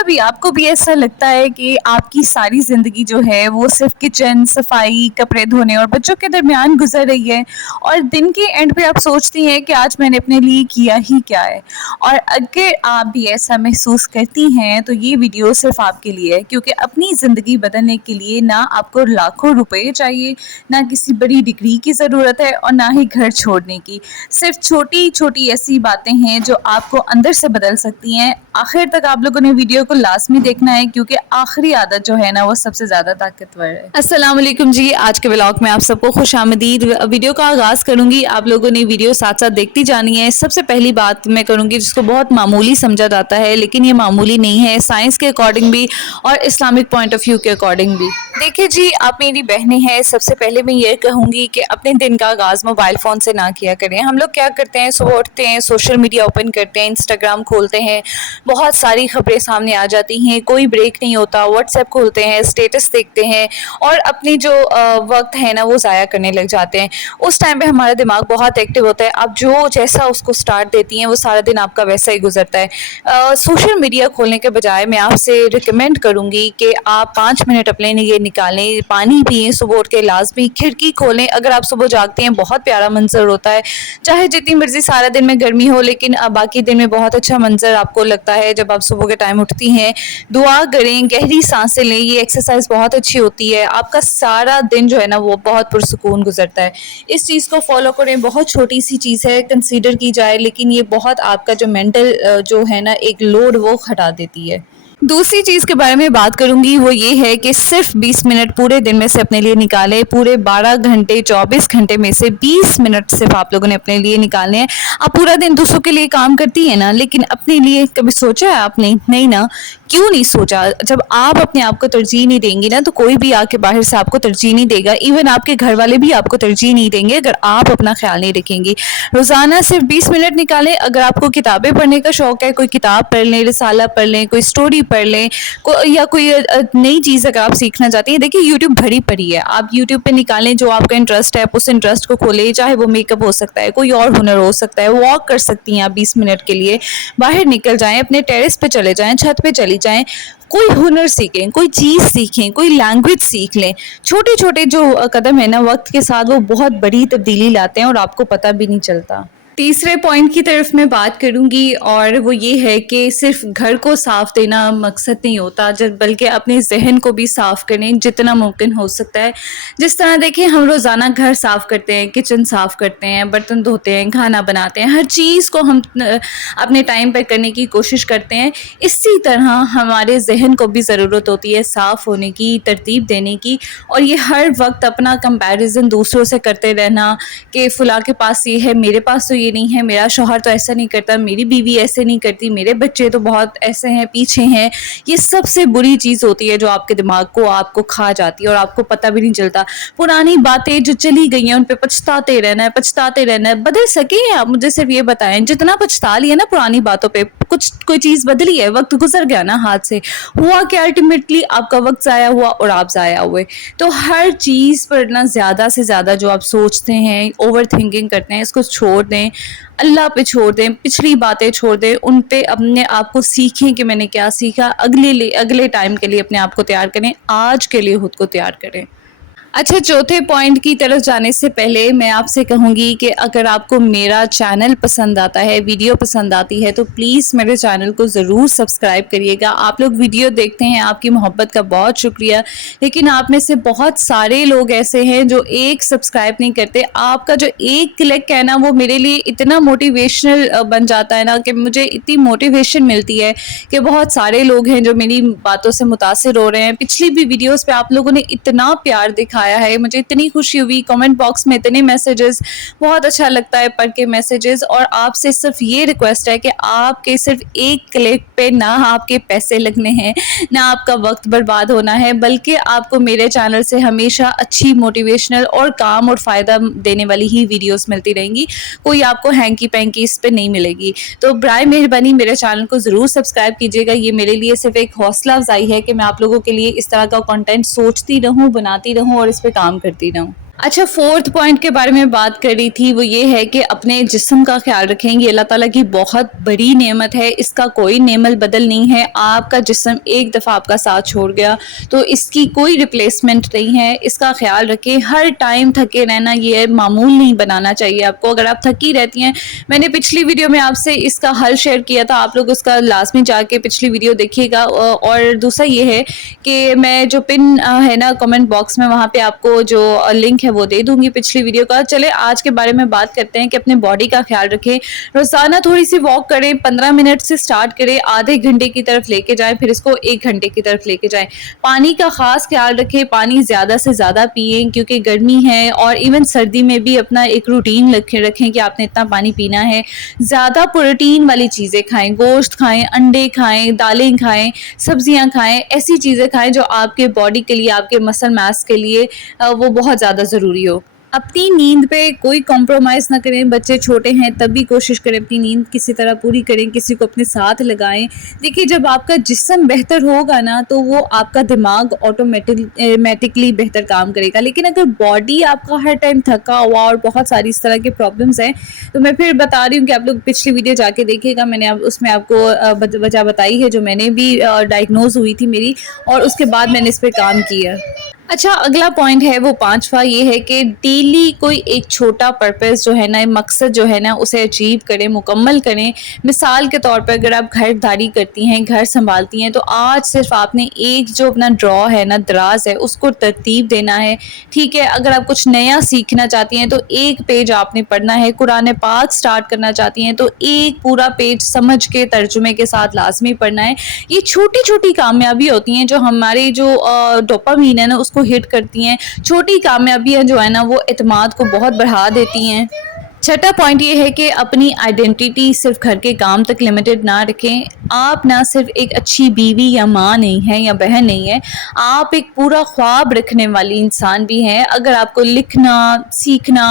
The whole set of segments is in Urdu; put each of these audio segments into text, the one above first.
کبھی آپ کو بھی ایسا لگتا ہے کہ آپ کی ساری زندگی جو ہے وہ صرف کچن، صفائی، کپڑے دھونے اور بچوں کے درمیان گزر رہی ہے، اور دن کے اینڈ پہ آپ سوچتی ہیں کہ آج میں نے اپنے لیے کیا ہی کیا ہے؟ اور اگر آپ بھی ایسا محسوس کرتی ہیں تو یہ ویڈیو صرف آپ کے لیے ہے، کیونکہ اپنی زندگی بدلنے کے لیے نہ آپ کو لاکھوں روپے چاہیے، نہ کسی بڑی ڈگری کی ضرورت ہے، اور نہ ہی گھر چھوڑنے کی۔ صرف چھوٹی چھوٹی ایسی باتیں ہیں جو آپ کو اندر سے بدل سکتی ہیں۔ آخر تک آپ لوگوں نے ویڈیو کو لازمی دیکھنا ہے، کیونکہ آخری عادت جو ہے نا وہ سب سے زیادہ طاقتور ہے۔ السلام علیکم جی، آج کے ولاگ میں آپ سب کو خوش آمدید۔ ویڈیو کا آغاز کروں گی، آپ لوگوں نے ویڈیو ساتھ ساتھ دیکھتی جانی ہے۔ سب سے پہلی بات میں کروں گی جس کو بہت معمولی سمجھا جاتا ہے، لیکن یہ معمولی نہیں ہے، سائنس کے اکارڈنگ بھی اور اسلامک پوائنٹ آف ویو کے اکارڈنگ بھی۔ دیکھیے جی، آپ میری بہنیں ہیں، سب سے پہلے میں یہ کہوں گی کہ اپنے دن کا آغاز موبائل فون سے نہ کیا کریں۔ ہم لوگ کیا کرتے ہیں، صبح اٹھتے ہیں، سوشل میڈیا اوپن کرتے ہیں، انسٹاگرام کھولتے ہیں، بہت ساری خبریں سامنے آ جاتی ہیں، کوئی بریک نہیں ہوتا، واٹس ایپ کھولتے ہیں، اسٹیٹس دیکھتے ہیں اور اپنی جو وقت ہے نا وہ ضائع کرنے لگ جاتے ہیں۔ اس ٹائم پہ ہمارا دماغ بہت ایکٹیو ہوتا ہے، آپ جو جیسا اس کو سٹارٹ دیتی ہیں وہ سارا دن آپ کا ویسا ہی گزرتا ہے۔ سوشل میڈیا کھولنے کے بجائے میں آپ سے ریکمینڈ کروں گی کہ آپ 5 منٹ اپنے لیے نکالیں، پانی پئیں، صبح اٹھ کے لازمی کھڑکی کھولیں۔ اگر آپ صبح جاگتے ہیں بہت پیارا منظر ہوتا ہے، چاہے جتنی مرضی سارا دن میں گرمی ہو، لیکن باقی دن میں بہت اچھا منظر آپ کو لگتا ہے جب آپ صبح کے ٹائم اٹھتی ہیں۔ دعا کریں، گہری سانسیں لیں، یہ ایکسرسائز بہت اچھی ہوتی ہے، آپ کا سارا دن جو ہے نا وہ بہت پرسکون گزرتا ہے۔ اس چیز کو فالو کریں، بہت چھوٹی سی چیز ہے، کنسیڈر کی جائے، لیکن یہ بہت آپ کا جو مینٹل جو ہے نا ایک لوڈ وہ ہٹا دیتی ہے۔ دوسری چیز کے بارے میں بات کروں گی، وہ یہ ہے کہ صرف 20 منٹ پورے دن میں سے اپنے لیے نکالیں۔ پورے 12 گھنٹے 24 گھنٹے میں سے 20 منٹ صرف آپ لوگوں نے اپنے لیے نکالنے ہیں۔ آپ پورا دن دوسروں کے لیے کام کرتی ہیں نا، لیکن اپنے لیے کبھی سوچا ہے آپ نے؟ نہیں نا۔ کیوں نہیں سوچا؟ جب آپ اپنے آپ کو ترجیح نہیں دیں گی نا تو کوئی بھی آ کے باہر سے آپ کو ترجیح نہیں دے گا، ایون آپ کے گھر والے بھی آپ کو ترجیح نہیں دیں گے اگر آپ اپنا خیال نہیں رکھیں گی۔ روزانہ صرف 20 منٹ نکالیں۔ اگر آپ کو کتابیں پڑھنے کا شوق ہے، کوئی کتاب پڑھ لیں، رسالہ پڑھ لیں، کوئی سٹوری پڑھ لیں، یا کوئی نئی چیز اگر آپ سیکھنا چاہتی ہیں، دیکھیں یوٹیوب بھری پڑی ہے، آپ یوٹیوب پہ نکالیں جو آپ کا انٹرسٹ ہے، اس انٹرسٹ کو کھولیں، چاہے وہ میک اپ ہو سکتا ہے، کوئی اور ہنر ہو سکتا ہے، واک کر سکتی ہیں آپ 20 منٹ کے لیے، باہر نکل جائیں، اپنے ٹیرس پہ چلے جائیں، چھت پہ چلی جائیں، کوئی ہنر سیکھیں، کوئی چیز سیکھیں، کوئی لینگویج سیکھ لیں۔ چھوٹے چھوٹے جو قدم ہیں نا وقت کے ساتھ وہ بہت بڑی تبدیلی لاتے ہیں اور آپ کو پتہ بھی نہیں چلتا۔ تیسرے پوائنٹ کی طرف میں بات کروں گی، اور وہ یہ ہے کہ صرف گھر کو صاف دینا مقصد نہیں ہوتا، بلکہ اپنے ذہن کو بھی صاف کریں جتنا ممکن ہو سکتا ہے۔ جس طرح دیکھیں ہم روزانہ گھر صاف کرتے ہیں، کچن صاف کرتے ہیں، برتن دھوتے ہیں، کھانا بناتے ہیں، ہر چیز کو ہم اپنے ٹائم پہ کرنے کی کوشش کرتے ہیں، اسی طرح ہمارے ذہن کو بھی ضرورت ہوتی ہے صاف ہونے کی، ترتیب دینے کی، اور یہ ہر وقت اپنا کمپیریزن دوسروں سے کرتے رہنا کہ فلاں کے پاس یہ ہے، میرے پاس تو یہ نہیں ہے، میرا شوہر تو ایسا نہیں کرتا، میری بیوی ایسے نہیں کرتی، میرے بچے تو بہت ایسے ہیں، پیچھے ہیں۔ یہ سب سے بری چیز ہوتی ہے جو آپ کے دماغ کو آپ کو کھا جاتی ہے اور آپ کو پتہ بھی نہیں چلتا۔ پرانی باتیں جو چلی گئی ہیں ان پہ پچھتاتے رہنا ہے، پچھتاتے رہنا ہے۔ بدل سکیں آپ مجھے صرف یہ بتائیں، جتنا پچھتا لیا نا پرانی باتوں پہ، کچھ کوئی چیز بدلی ہے، وقت گزر گیا نا ہاتھ سے، ہوا کہ الٹیمیٹلی آپ کا وقت ضائع ہوا اور آپ ضائع ہوئے۔ تو ہر چیز پر نا زیادہ سے زیادہ جو آپ سوچتے ہیں، اوور تھنکنگ کرتے ہیں، اس کو چھوڑ دیں، اللہ پہ چھوڑ دیں، پچھلی باتیں چھوڑ دیں، ان پہ اپنے آپ کو سیکھیں کہ میں نے کیا سیکھا، اگلے ٹائم کے لیے اپنے آپ کو تیار کریں، آج کے لیے خود کو تیار کریں۔ اچھا، چوتھے پوائنٹ کی طرف جانے سے پہلے میں آپ سے کہوں گی کہ اگر آپ کو میرا چینل پسند آتا ہے، ویڈیو پسند آتی ہے، تو پلیز میرے چینل کو ضرور سبسکرائب کریے گا۔ آپ لوگ ویڈیو دیکھتے ہیں، آپ کی محبت کا بہت شکریہ، لیکن آپ میں سے بہت سارے لوگ ایسے ہیں جو ایک سبسکرائب نہیں کرتے۔ آپ کا جو ایک کلک ہے نا وہ میرے لیے اتنا موٹیویشنل بن جاتا ہے نا کہ مجھے اتنی موٹیویشن ملتی ہے کہ بہت سارے لوگ ہیں جو میری باتوں سے متاثر ہو رہے ہیں۔ پچھلی بھی ویڈیوز پہ آپ لوگوں نے اتنا پیار دکھایا ہے، مجھے اتنی خوشی ہوئی، کمنٹ باکس میں اتنے میسیجز، بہت اچھا لگتا ہے پڑھ کے میسیجز، اور آپ سے صرف یہ ریکویسٹ ہے کہ آپ کے صرف ایک کلک پہ نہ آپ کے پیسے لگنے ہیں، نہ آپ کا وقت برباد ہونا ہے، بلکہ آپ کو میرے چینل سے ہمیشہ اچھی موٹیویشنل اور کام اور فائدہ دینے والی ہی ویڈیوز ملتی رہیں گی، کوئی آپ کو ہینکی پینکی اس پہ نہیں ملے گی۔ تو برائے مہربانی میرے چینل کو ضرور سبسکرائب کیجیے گا، یہ میرے لیے صرف ایک حوصلہ افزائی ہے کہ میں آپ لوگوں کے لیے اس طرح کا کنٹینٹ سوچتی رہوں، بناتی رہوں اور اس پہ کام کرتی رہوں۔ اچھا، فورتھ پوائنٹ کے بارے میں بات کر رہی تھی، وہ یہ ہے کہ اپنے جسم کا خیال رکھیں. یہ اللہ تعالیٰ کی بہت بڑی نعمت ہے، اس کا کوئی نعمت بدل نہیں ہے. آپ کا جسم ایک دفعہ آپ کا ساتھ چھوڑ گیا تو اس کی کوئی ریپلیسمنٹ نہیں ہے. اس کا خیال رکھیں. ہر ٹائم تھکے رہنا یہ معمول نہیں بنانا چاہیے آپ کو. اگر آپ تھکی رہتی ہیں، میں نے پچھلی ویڈیو میں آپ سے اس کا حل شیئر کیا تھا، آپ لوگ اس کا لازمی جا کے پچھلی ویڈیو دیکھیے گا. اور دوسرا یہ ہے کہ میں جو پن ہے نا کمنٹ باکس میں، وہاں پہ آپ کو جو لنک ہے وہ دے دوں گی پچھلی ویڈیو کا. چلے آج کے بارے میں بات کرتے ہیں کہ اپنے باڈی کا خیال رکھیں. روزانہ تھوڑی سی واک کریں، 15 منٹ سے سٹارٹ کریں، آدھے گھنٹے کی طرف لے کے جائیں، پھر اس کو 1 گھنٹے کی طرف لے کے جائیں. پانی کا خاص خیال رکھیں، پانی زیادہ سے زیادہ پئیں کیونکہ گرمی ہے. اور ایون سردی میں بھی اپنا ایک روٹین رکھیں کہ آپ نے اتنا پانی پینا ہے. زیادہ پروٹین والی چیزیں کھائیں، گوشت کھائیں، انڈے کھائیں، دالیں کھائیں، سبزیاں کھائیں. ایسی چیزیں کھائیں جو آپ کے باڈی کے لیے، آپ کے مسل ماس کے لیے وہ بہت زیادہ ضروری ہو. اپنی نیند پہ کوئی کمپرومائز نہ کریں. بچے چھوٹے ہیں تب بھی کوشش کریں اپنی نیند کسی طرح پوری کریں، کسی کو اپنے ساتھ لگائیں. دیکھیے، جب آپ کا جسم بہتر ہوگا نا تو وہ آپ کا دماغ آٹومیٹکلی بہتر کام کرے گا. لیکن اگر باڈی آپ کا ہر ٹائم تھکا ہوا اور بہت ساری اس طرح کے پرابلمس ہیں، تو میں پھر بتا رہی ہوں کہ آپ لوگ پچھلی ویڈیو جا کے دیکھیے گا. میں نے اس میں آپ کو وجہ بتائی ہے جو میں نے بھی ڈائگنوز ہوئی تھی میری، اور اس کے بعد میں نے اس پہ کام کیا. اچھا، اگلا پوائنٹ ہے وہ 5واں، یہ ہے کہ ڈیلی کوئی ایک چھوٹا پرپس جو ہے نا، مقصد جو ہے نا، اسے اچیو کریں، مکمل کریں. مثال کے طور پر اگر آپ گھر داری کرتی ہیں، گھر سنبھالتی ہیں، تو آج صرف آپ نے ایک جو اپنا ڈرا ہے نا، دراز ہے، اس کو ترتیب دینا ہے. ٹھیک ہے، اگر آپ کچھ نیا سیکھنا چاہتی ہیں تو 1 پیج آپ نے پڑھنا ہے. قرآن پاک سٹارٹ کرنا چاہتی ہیں تو 1 پورا پیج سمجھ کے ترجمے کے ساتھ لازمی پڑھنا ہے. یہ چھوٹی چھوٹی کامیابی ہوتی ہیں جو ہماری جو ڈوپامین ہے نا اس کو ہٹ کرتی ہیں. چھوٹی کامیابیاں جو ہے نا وہ اعتماد کو بہت بڑھا دیتی ہیں. چھٹا پوائنٹ یہ ہے کہ اپنی آئیڈینٹی صرف گھر کے کام تک لمیٹڈ نہ رکھیں. آپ نہ صرف ایک اچھی بیوی یا ماں نہیں ہیں یا بہن نہیں ہیں، آپ ایک پورا خواب رکھنے والی انسان بھی ہیں. اگر آپ کو لکھنا، سیکھنا،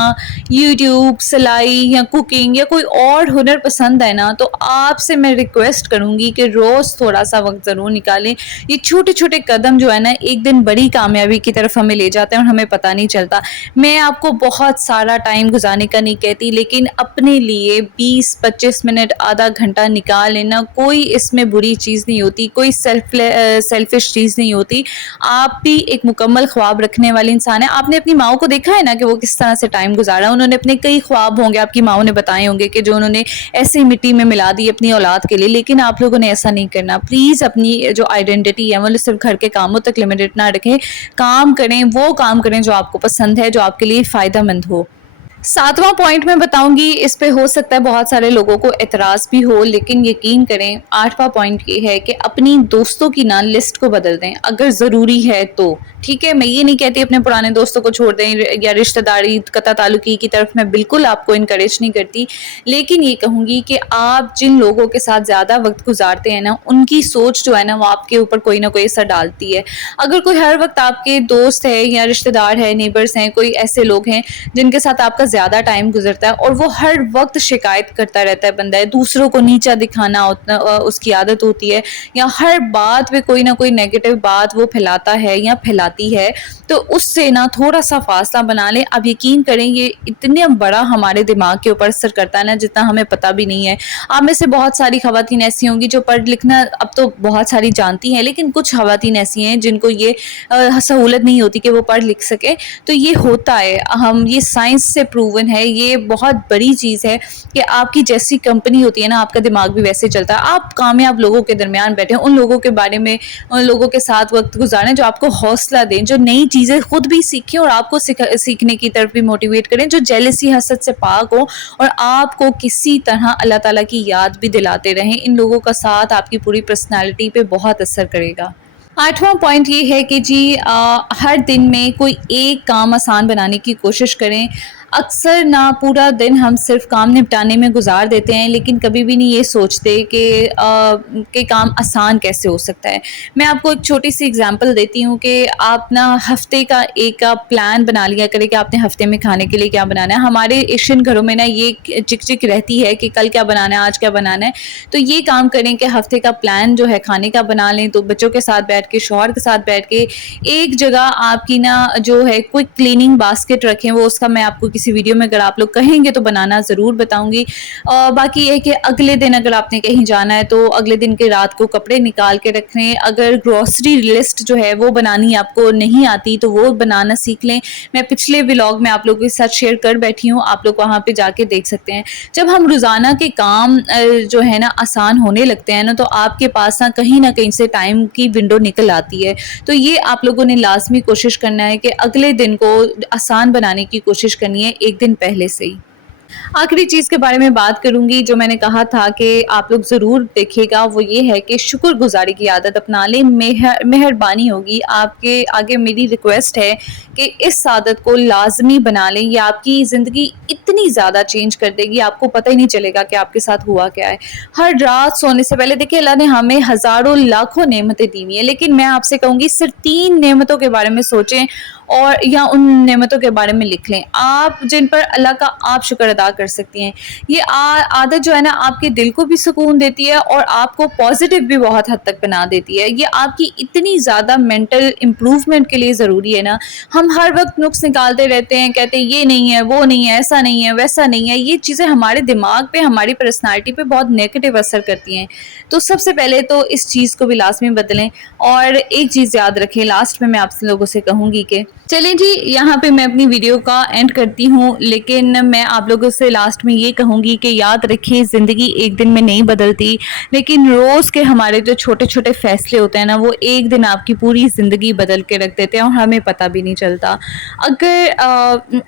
یوٹیوب، سلائی یا کوکنگ یا کوئی اور ہنر پسند ہے نا، تو آپ سے میں ریکویسٹ کروں گی کہ روز تھوڑا سا وقت ضرور نکالیں. یہ چھوٹے چھوٹے قدم جو ہے نا ایک دن بڑی کامیابی کی طرف ہمیں لے جاتے ہیں اور ہمیں پتہ نہیں چلتا. میں آپ کو بہت سارا ٹائم گزارنے کا نہیں کہتی، لیکن اپنے لیے 20-25 منٹ، آدھا گھنٹہ نکال لینا کوئی اس میں بری چیز نہیں ہوتی، کوئی سیلفش چیز نہیں ہوتی. آپ بھی ایک مکمل خواب رکھنے والے انسان ہیں. آپ نے اپنی ماؤں کو دیکھا ہے نا کہ وہ کس طرح سے ٹائم گزارا. انہوں نے اپنے کئی خواب ہوں گے، آپ کی ماؤں نے بتائے ہوں گے کہ جو انہوں نے ایسے مٹی میں ملا دی اپنی اولاد کے لیے. لیکن آپ لوگوں نے ایسا نہیں کرنا. پلیز اپنی جو آئیڈینٹی ہے وہ صرف گھر کے کاموں تک لمیٹڈ نہ رکھیں. کام کریں، وہ کام کریں جو آپ کو پسند ہے، جو آپ کے لیے فائدہ مند ہو. 7واں پوائنٹ میں بتاؤں گی، اس پہ ہو سکتا ہے بہت سارے لوگوں کو اعتراض بھی ہو، لیکن یقین کریں. 8واں پوائنٹ یہ ہے کہ اپنی دوستوں کی نا لسٹ کو بدل دیں اگر ضروری ہے تو. ٹھیک ہے، میں یہ نہیں کہتی اپنے پرانے دوستوں کو چھوڑ دیں یا رشتہ داری قطع تعلقی کی طرف میں بالکل آپ کو انکریج نہیں کرتی، لیکن یہ کہوں گی کہ آپ جن لوگوں کے ساتھ زیادہ وقت گزارتے ہیں نا، ان کی سوچ جو ہے نا وہ آپ کے اوپر کوئی نہ کوئی اثر ڈالتی ہے. اگر کوئی ہر وقت آپ کے دوست ہے یا رشتہ دار ہے، نیبرز ہیں، کوئی ایسے لوگ ہیں جن کے ساتھ آپ کا زیادہ ٹائم گزرتا ہے اور وہ ہر وقت شکایت کرتا رہتا ہے، بندہ ہے دوسروں کو نیچا دکھانا اس کی عادت ہوتی ہے، یا ہر بات پہ کوئی نہ کوئی نیگیٹو بات وہ پھیلاتا ہے یا پھیلاتی ہے، تو اس سے نا تھوڑا سا فاصلہ بنا لیں. اب یقین کریں یہ اتنا بڑا ہمارے دماغ کے اوپر اثر کرتا ہے نا جتنا ہمیں پتہ بھی نہیں ہے. آپ میں سے بہت ساری خواتین ایسی ہوں گی جو پڑھ لکھنا اب تو بہت ساری جانتی ہیں، لیکن کچھ خواتین ایسی ہیں جن کو یہ سہولت نہیں ہوتی کہ وہ پڑھ لکھ سکے. تو یہ ہوتا ہے، یہ سائنس سے پروون ہے، یہ بہت بڑی چیز ہے کہ آپ کی جیسی کمپنی ہوتی ہے نا آپ کا دماغ بھی ویسے چلتا ہے. آپ کامیاب لوگوں کے درمیان بیٹھیں، ان لوگوں کے بارے میں، ان لوگوں کے ساتھ وقت گزاریں جو آپ کو حوصلہ دیں، جو نئی چیزیں خود بھی سیکھیں اور آپ کو سیکھنے کی طرف بھی موٹیویٹ کریں، جو جیلسی حسد سے پاک ہوں اور آپ کو کسی طرح اللہ تعالیٰ کی یاد بھی دلاتے رہیں. ان لوگوں کا ساتھ آپ کی پوری پرسنالٹی پہ بہت اثر کرے گا. 8واں پوائنٹ یہ ہے کہ ہر دن میں کوئی ایک کام آسان بنانے کی کوشش کریں. اکثر نا پورا دن ہم صرف کام نپٹانے میں گزار دیتے ہیں، لیکن کبھی بھی نہیں یہ سوچتے کہ کام آسان کیسے ہو سکتا ہے۔ میں آپ کو ایک چھوٹی سی اگزامپل دیتی ہوں کہ آپ نا ہفتے کا ایک پلان بنا لیا کرے کہ آپ نے ہفتے میں کھانے کے لیے کیا بنانا ہے۔ ہمارے ایشین گھروں میں نا یہ چک چک رہتی ہے کہ کل کیا بنانا ہے، آج کیا بنانا ہے۔ تو یہ کام کریں کہ ہفتے کا پلان جو ہے کھانے کا بنا لیں، تو بچوں کے ساتھ بیٹھ کے، شوہر کے ساتھ بیٹھ کے ایک جگہ آپ کی نا جو ہے کوئک کلیننگ باسکٹ رکھیں، وہ اس کا میں آپ کو کسی ویڈیو میں اگر آپ لوگ کہیں گے تو بنانا ضرور بتاؤں گی۔ باقی یہ کہ اگلے دن اگر آپ نے کہیں جانا ہے تو اگلے دن کے رات کو کپڑے نکال کے رکھیں۔ اگر گروسری لسٹ جو ہے وہ بنانی آپ کو نہیں آتی تو وہ بنانا سیکھ لیں۔ میں پچھلے ولاگ میں آپ لوگوں کے ساتھ شیئر کر بیٹھی ہوں، آپ لوگ وہاں پہ جا کے دیکھ سکتے ہیں۔ جب ہم روزانہ کے کام جو ہے نا آسان ہونے لگتے ہیں نا، تو آپ کے پاس نہ کہیں سے ٹائم کی ونڈو نکل آتی ہے۔ تو یہ آپ لوگوں نے لازمی کوشش کرنا ہے کہ اگلے دن کو آسان بنانے کی کوشش کرنی ہے ایک دن پہلے سے ہی۔ آخری چیز کے بارے میں بات کروں گی جو میں نے کہا تھا کہ آپ لوگ ضرور دیکھیے گا، وہ یہ ہے کہ شکر گزاری کی عادت اپنا لیں۔ مہربانی ہوگی آپ کے آگے میری ریکویسٹ ہے کہ اس عادت کو لازمی بنا لیں۔ یہ آپ کی زندگی اتنی زیادہ چینج کر دے گی، آپ کو پتہ ہی نہیں چلے گا کہ آپ کے ساتھ ہوا کیا ہے۔ ہر رات سونے سے پہلے دیکھیں، اللہ نے ہمیں ہزاروں لاکھوں نعمتیں دی ہوئی ہیں، لیکن میں آپ سے کہوں گی صرف 3 نعمتوں کے بارے میں سوچیں اور یا ان نعمتوں کے بارے میں لکھ لیں آپ، جن پر اللہ کا آپ شکر ادا کر سکتی ہیں۔ یہ عادت جو ہے نا آپ کے دل کو بھی سکون دیتی ہے اور آپ کو پازیٹیو بھی بہت حد تک بنا دیتی ہے۔ یہ آپ کی اتنی زیادہ مینٹل امپروومنٹ کے لیے ضروری ہے نا۔ ہم ہر وقت نقص نکالتے رہتے ہیں، کہتے ہیں یہ نہیں ہے، وہ نہیں ہے، ایسا نہیں ہے، ویسا نہیں ہے۔ یہ چیزیں ہمارے دماغ پہ، ہماری پرسنالٹی پہ بہت نیگیٹو اثر کرتی ہیں۔ تو سب سے پہلے تو اس چیز کو بھی لازمی بدلیں۔ اور ایک چیز یاد رکھیں، لاسٹ میں آپ لوگوں سے کہوں گی کہ چلیں جی، یہاں پہ میں اپنی ویڈیو کا اینڈ کرتی ہوں، لیکن میں آپ لوگوں سے لاسٹ میں یہ کہوں گی کہ یاد رکھیں زندگی ایک دن میں نہیں بدلتی، لیکن روز کے ہمارے جو چھوٹے چھوٹے فیصلے ہوتے ہیں نا، وہ ایک دن آپ کی پوری زندگی بدل کے رکھ دیتے ہیں اور ہمیں پتہ بھی نہیں چلتا۔ اگر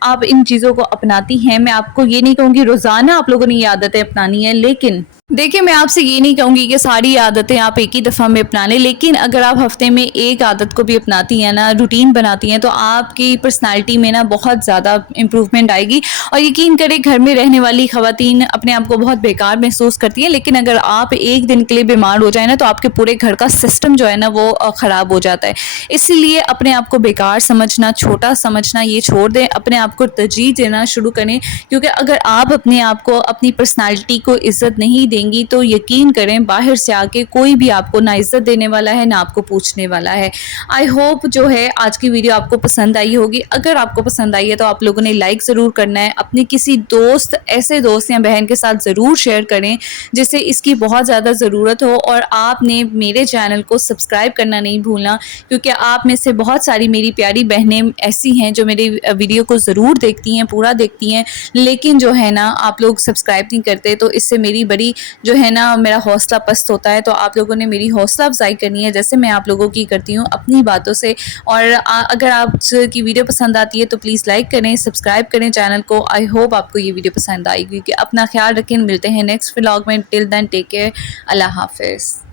آپ ان چیزوں کو اپناتی ہیں، میں آپ کو یہ نہیں کہوں گی روزانہ آپ لوگوں نے یہ عادتیں اپنانی ہیں، لیکن دیکھیں میں آپ سے یہ نہیں کہوں گی کہ ساری عادتیں آپ ایک ہی دفعہ میں اپنا لیں، لیکن اگر آپ ہفتے میں ایک عادت کو بھی اپناتی ہیں نا، روٹین بناتی ہیں، تو آپ کی پرسنالٹی میں نا بہت زیادہ امپروومنٹ آئے گی۔ اور یقین کریں گھر میں رہنے والی خواتین اپنے آپ کو بہت بیکار محسوس کرتی ہیں، لیکن اگر آپ ایک دن کے لیے بیمار ہو جائیں نا، تو آپ کے پورے گھر کا سسٹم جو ہے نا وہ خراب ہو جاتا ہے۔ اسی لیے اپنے آپ کو بیکار سمجھنا، چھوٹا سمجھنا یہ چھوڑ دیں، اپنے آپ کو ترجیح دینا شروع کریں، کیونکہ اگر آپ اپنے آپ کو، اپنی پرسنالٹی کو عزت نہیں دیں گی تو یقین کریں باہر سے آ کے کوئی بھی آپ کو نہ عزت دینے والا ہے، نہ آپ کو پوچھنے والا ہے۔ آئی ہوپ جو ہے آج کی ویڈیو آپ کو پسند آئی ہوگی۔ اگر آپ کو پسند آئی ہے تو آپ لوگوں نے لائک ضرور کرنا ہے، اپنے کسی دوست، ایسے دوست یا بہن کے ساتھ ضرور شیئر کریں جسے اس کی بہت زیادہ ضرورت ہو، اور آپ نے میرے چینل کو سبسکرائب کرنا نہیں بھولنا، کیونکہ آپ میں سے بہت ساری میری پیاری بہنیں ایسی ہیں جو میری ویڈیو کو ضرور دیکھتی ہیں، پورا دیکھتی ہیں، لیکن جو ہے نا آپ لوگ سبسکرائب نہیں کرتے، تو اس سے میری بڑی جو ہے نا میرا حوصلہ پست ہوتا ہے۔ تو آپ لوگوں نے میری حوصلہ افزائی کرنی ہے، جیسے میں آپ لوگوں کی کرتی ہوں اپنی باتوں سے۔ اور اگر آپ کی ویڈیو پسند آتی ہے تو پلیز لائک کریں، سبسکرائب کریں چینل کو۔ آئی ہوپ آپ کو یہ ویڈیو پسند آئے گی۔ اپنا خیال رکھیں، ملتے ہیں نیکسٹ ولاگ میں۔ ٹل دین ٹیک کیئر، اللہ حافظ۔